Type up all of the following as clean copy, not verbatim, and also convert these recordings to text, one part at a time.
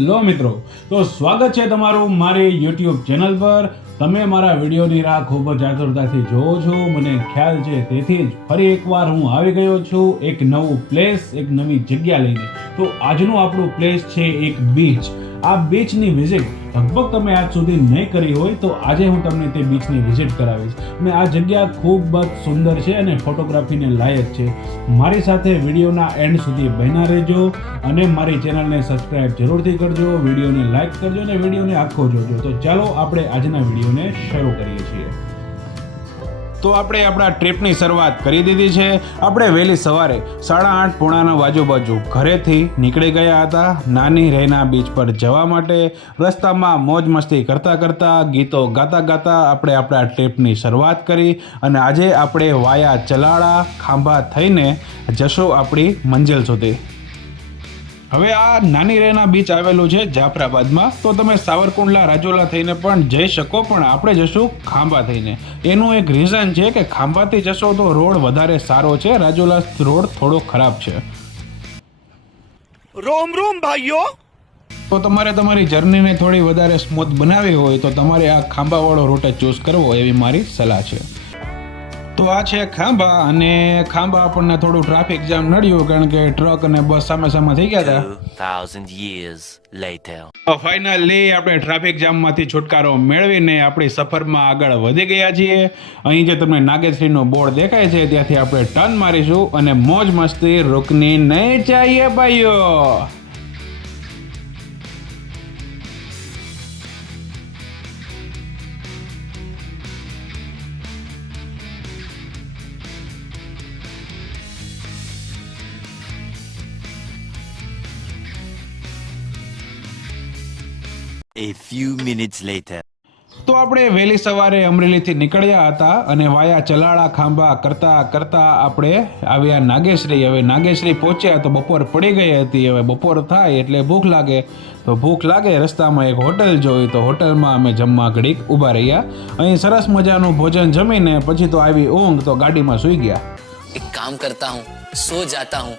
Hello મિત્રો, તો સ્વાગત છે તમારું મારી યુટ્યુબ ચેનલ પર। તમે મારા વિડીયોની રાહ ખૂબ જ આતુરતાથી જોવો છો, મને ખ્યાલ છે, તેથી જ ફરી એકવાર હું આવી ગયો છું એક નવું પ્લેસ, એક નવી જગ્યા લઈને। તો આજનું આપણું પ્લેસ છે એક બીચ। આ બીચની વિઝિટ લગભગ તમે આજ સુધી નહીં કરી હોય તો આજે હું તમને તે બીચની વિઝિટ કરાવીશ। અને આ જગ્યા ખૂબ જ સુંદર છે અને ફોટોગ્રાફીને લાયક છે। મારી સાથે વિડીયોના એન્ડ સુધી બન્યા રહેજો અને મારી ચેનલને સબસ્ક્રાઇબ જરૂરથી કરજો, વિડીયોને લાઈક કરજો અને વિડીયોને આખો જોજો। તો ચાલો આપણે આજના વિડીયોને શરૂ કરીએ છીએ। તો આપણે આપણા ટ્રીપની શરૂઆત કરી દીધી છે। આપણે વહેલી સવારે 8:30 પોણા 9 આજુબાજુ ઘરેથી નીકળી ગયા હતા નાની રૈના બીચ પર જવા માટે। રસ્તામાં મોજ મસ્તી કરતા કરતા, ગીતો ગાતા ગાતા આપણે આપણા ટ્રીપની શરૂઆત કરી અને આજે આપણે વાયા ચલાળા ખાંભા થઈને જશું આપણી મંજિલ સુધી। હવે આ નાની રૈના બીચ આવેલું છે જાફરાબાદમાં, તો તમે સાવરકુંડલા રાજુલા થઈને પણ જઈ શકો, પણ આપણે જશું ખાંભા થઈને। એનું એક રીઝન છે કે ખાંભાથી જશો તો રોડ વધારે સારો છે, રાજુલા રોડ થોડો ખરાબ છે। રોમ રોમ ભાઈઓ। તો તમારે તમારી જર્નીને થોડી વધારે સ્મૂથ બનાવવી હોય તો તમારે આ ખાંભાવાળો રૂટ ચૂઝ કરવો એવી મારી સલાહ છે। તો આ છે ખાંભા, અને ખાંભા આપણને થોડું ટ્રાફિક જામ નડ્યું કારણ કે ટ્રક અને બસ સામે સામે થઈ ગયા હતા। 2000 years later. ફાઇનલી આપણે ટ્રાફિક જામમાંથી છુટકારો મેળવીને આપણી સફરમાં આગળ વધી ગયા છીએ। અહીં જે તમને નાગેશ્રીનો બોર્ડ દેખાય છે ત્યાંથી આપણે ટર્ન મારીશું અને મોજ મસ્તી રૂકની નહીં ચાહીએ ભાઈઓ। A few minutes later. તો આપણે વહેલી સવારે અમરેલીથી નીકળ્યા હતા અને વાયા ચલાળા ખાંભા કરતા કરતા આપણે આવ્યા નાગેશ્રી। હવે નાગેશ્રી પહોંચ્યા તો બપોર પડી ગઈ હતી। હવે બપોર થાય એટલે ભૂખ લાગે, તો ભૂખ લાગે રસ્તામાં એક હોટલ જોઈ, તો હોટલમાં અમે જમવા ઘડીક ઊભા રહ્યા। અહીં સરસ મજાનું ભોજન જમીને પછી તો આવી ઊંઘ, તો ગાડીમાં સૂઈ ગયા। एक काम करता हूँ, सो जाता हूँ।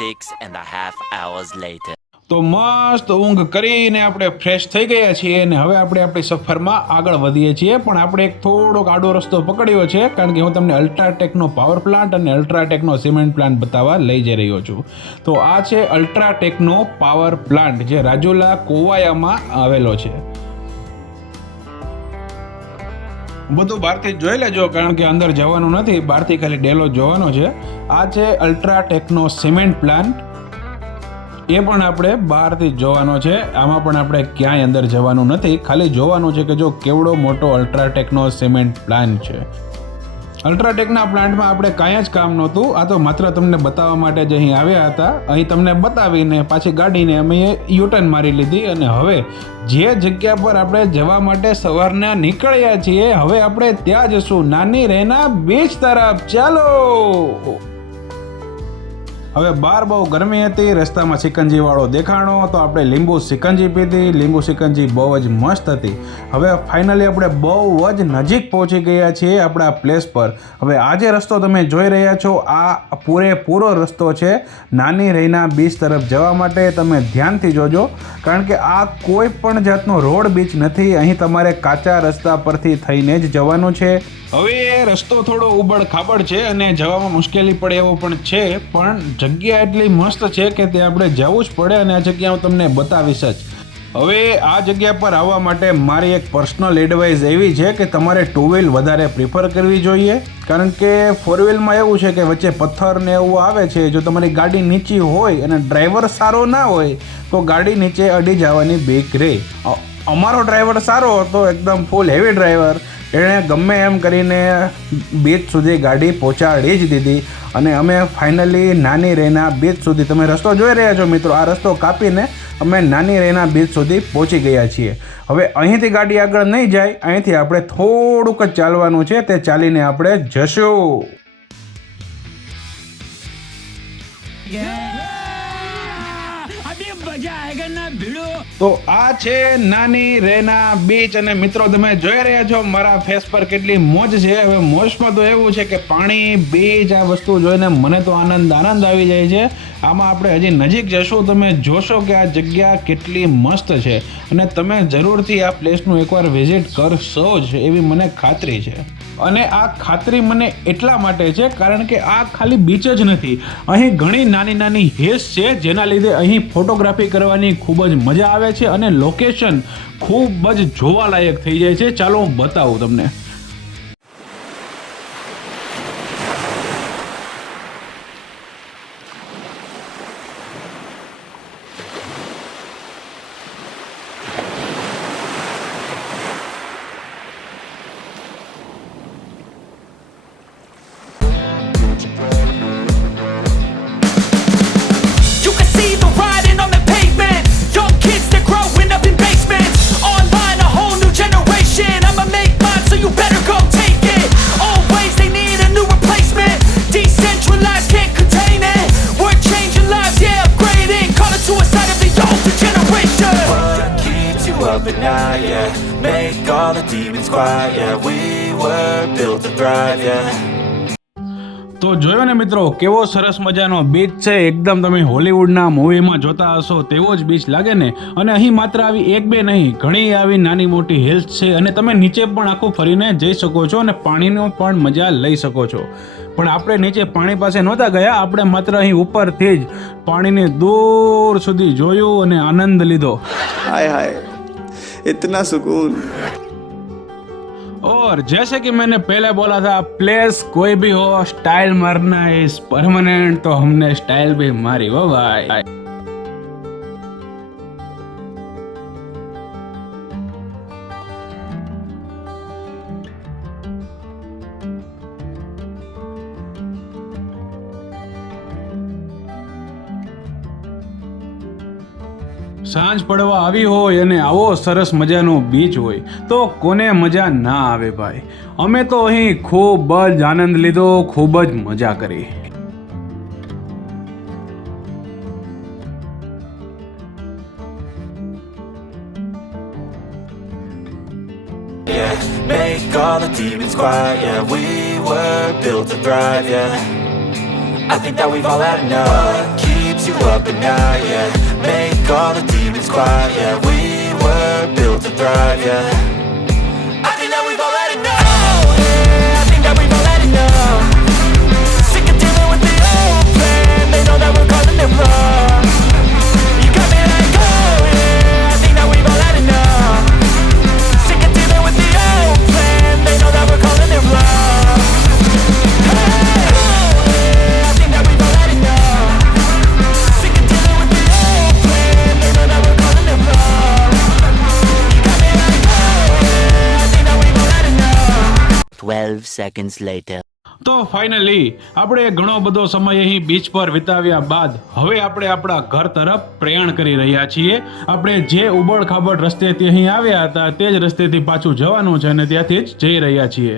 6.5 hours later. તો મસ્ત ઊંઘ કરીને આપણે ફ્રેશ થઈ ગયા છીએ અને હવે આપણે આપણી સફરમાં આગળ વધીએ છીએ। પણ આપણે એક થોડોક આડો રસ્તો પકડ્યો છે કારણ કે હું તમને અલ્ટ્રાટેકનો પાવર પ્લાન્ટ અને અલ્ટ્રાટેકનો સિમેન્ટ પ્લાન્ટ બતાવવા લઈ જઈ રહ્યો છું। તો આ છે અલ્ટ્રાટેકનો પાવર પ્લાન્ટ જે રાજુલા કોવાયામાં આવેલો છે। બધું બહારથી જોઈ લેજો કારણ કે અંદર જવાનું નથી, બહારથી ખાલી ડેલો જોવાનો છે। આ છે અલ્ટ્રાટેકનો સિમેન્ટ પ્લાન્ટ, એ પણ આપણે બહારથી જોવાનો છે। આમાં પણ આપણે ક્યાંય અંદર જવાનું નથી, ખાલી જોવાનું છે કે જો કેવડો મોટો અલ્ટ્રાટેકનો સિમેન્ટ પ્લાન્ટ છે। અલ્ટ્રાટેકના પ્લાન્ટમાં આપણે કાંઈ જ કામ નહોતું, આ તો માત્ર તમને બતાવવા માટે જ અહીં આવ્યા હતા। અહીં તમને બતાવીને પાછી ગાડીને અમે યુટર્ન મારી લીધી અને હવે જે જગ્યા પર આપણે જવા માટે સવારના નીકળ્યા છીએ હવે આપણે ત્યાં જશું નાની રૈના બીચ તરફ। ચાલો। હવે બહાર બહુ ગરમી હતી, રસ્તામાં સિકંજી વાળો દેખાણો તો આપણે લીંબુ સિકંજી પીધી। લીંબુ સિકંજી બહુ જ મસ્ત હતી। હવે ફાઇનલી આપણે બહુ જ નજીક પહોંચી ગયા છીએ આપણા પ્લેસ પર। હવે આ જે રસ્તો તમે જોઈ રહ્યા છો આ પૂરેપૂરો રસ્તો છે નાની રૈના બીચ તરફ જવા માટે। તમે ધ્યાનથી જોજો કારણ કે આ કોઈ પણ જાતનો રોડ બીચ નથી, અહીં તમારે કાચા રસ્તા પરથી થઈને જ જવાનું છે। હવે એ રસ્તો થોડો ઉબડ ખાબડ છે અને જવામાં મુશ્કેલી પડે એવો પણ છે, પણ જગ્યા એટલી મસ્ત છે કે તે આપણે જવું જ પડે અને આ જગ્યા હું તમને બતાવીશ જ। હવે આ જગ્યા પર આવવા માટે મારી એક પર્સનલ એડવાઇસ એવી છે કે તમારે ટુ વ્હીલ વધારે પ્રિફર કરવી જોઈએ કારણ કે ફોર વ્હીલમાં એવું છે કે વચ્ચે પથ્થર ને એવું આવે છે। જો તમારી ગાડી નીચી હોય અને ડ્રાઈવર સારો ના હોય તો ગાડી નીચે અડી જવાની બીક રહે। અમારો ડ્રાઈવર સારો હતો, એકદમ ફૂલ હેવી ડ્રાઈવર, એણે ગમે એમ કરીને બીચ સુધી ગાડી પહોંચાડી જ દીધી અને અમે ફાઇનલી નાની રૈના બીચ સુધી, તમે રસ્તો જોઈ રહ્યા છો મિત્રો, આ રસ્તો કાપીને અમે નાની રૈના બીચ સુધી પહોંચી ગયા છીએ। હવે અહીંથી ગાડી આગળ નહીં જાય, અહીંથી આપણે થોડુંક જ ચાલવાનું છે, તે ચાલીને આપણે જશું। अभी તો આ છે નાની રેના બીચ અને મિત્રો તમે જોઈ રહ્યા છો મારા ફેસ પર કેટલી મોજ છે. હવે મોજમાં તો એવું છે કે પાણી બીચ આ વસ્તુ જોઈને મને તો આનંદ આવી જાય છે. આમાં આપણે હજી નજીક જશું તમે જોશો કે આ જગ્યા કેટલી મસ્ત છે અને તમે જરૂરથી આ પ્લેસનું એકવાર વિઝિટ કરશો જ એવી મને ખાતરી છે. અને આ ખાતરી મને એટલા માટે છે કારણ કે આ ખાલી બીચ જ નથી, અહીં ઘણી નાની નાની હિલ્સ છે જેના લીધે અહીં ફોટોગ્રાફી કરવાની ખૂબ જ મજા આવે છે અને લોકેશન ખૂબ જ જોવાલાયક થઈ જાય છે. ચાલો હું બતાવું તમને. You can see the writing on the pavement. Young kids, they're growing up in basements. Online, a whole new generation. I'ma make mine, so you better go take it. Always, they need a new replacement. Decentralized, can't contain it. We're changing lives, yeah, upgrading. Call it suicide of the older generation. What keeps you up at night, yeah? Make all the demons quiet, yeah. We were built to thrive, yeah. તો જોયો ને મિત્રો કેવો સરસ મજાનો beach છે, એકદમ તમે હોલિવૂડના મૂવીમાં જોતા હશો તેવો જ બીચ લાગે ને. અને અહીં માત્ર આવી એક બે નહીં ઘણી આવી નાની મોટી હિલ્સ છે અને તમે નીચે પણ આખું ફરીને જઈ શકો છો અને પાણીનો પણ મજા લઈ શકો છો. પણ આપણે નીચે પાણી પાસે નહોતા ગયા, આપણે માત્ર અહીં ઉપરથી જ પાણીને દૂર સુધી જોયું અને આનંદ લીધો. हाय हाय इतना सुकून. और जैसे कि मैंने पहले बोला था प्लेस कोई भी हो स्टाइल मारना इज परमानेंट, तो हमने स्टाइल भी मारी वो भाई. સાંજ પડવા આવી હોય અને આવો સરસ મજાનો બીચ હોય તો કોને મજા ના આવે ભાઈ. અમે તો અહીં ખૂબ જ આનંદ લીધો, ખૂબ જ મજા કરી. Yeah, make all the demons quiet, yeah. We were built to thrive, yeah. I think that we've all had enough. What keeps you up at night, yeah? Make all the demons quiet, yeah. We were built to thrive, yeah. I think that we've all had enough. Oh, yeah, I think that we've all had enough. Sick of dealing with the old plan. They know that we're calling it wrong. You got me like, oh, yeah, I think that we've all had enough. Sick of dealing with the old plan. They know that we're calling it wrong. Hey, oh, yeah, I think that we've all had enough. Sick of dealing with the old plan. They know that we're calling it wrong. You got me like, oh, yeah, I think that we've all had enough. 12 seconds later. તો finally આપણે ઘણો બધો સમય અહીં beach પર વિતાવ્યા બાદ હવે આપણે આપણા ઘર તરફ પ્રયાણ કરી રહ્યા છીએ. આપણે જે ઉબડ ખાબડ રસ્તેથી અહીં આવ્યા હતા તે જ રસ્તેથી પાછું જવાનું છે અને ત્યાંથી જ જઈ રહ્યા છીએ.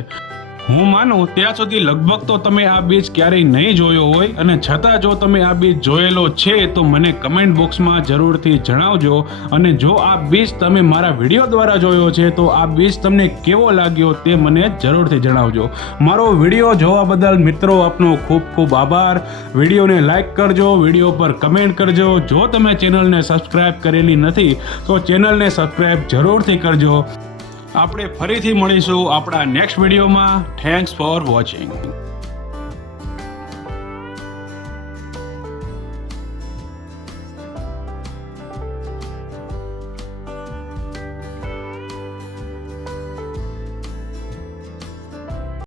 હું માનું ત્યાં સુધી લગભગ તો તમે આ બીચ ક્યારેય નહીં જોયો હોય અને છતાં જો તમે આ બીચ જોયેલો છે તો મને કમેન્ટ બોક્સમાં જરૂરથી જણાવજો. અને જો આ બીચ તમે મારા વિડીયો દ્વારા જોયો છે તો આ બીચ તમને કેવો લાગ્યો તે મને જરૂરથી જણાવજો. મારો વિડીયો જોવા બદલ મિત્રો આપનો ખૂબ ખૂબ આભાર. વિડીયોને લાઈક કરજો, વિડીયો પર કમેન્ટ કરજો. જો તમે ચેનલને સબસ્ક્રાઈબ કરેલી નથી તો ચેનલને સબસ્ક્રાઈબ જરૂરથી કરજો. આપણે ફરીથી મળીશું આપણા નેક્સ્ટ વિડીયોમાં. Thanks for watching.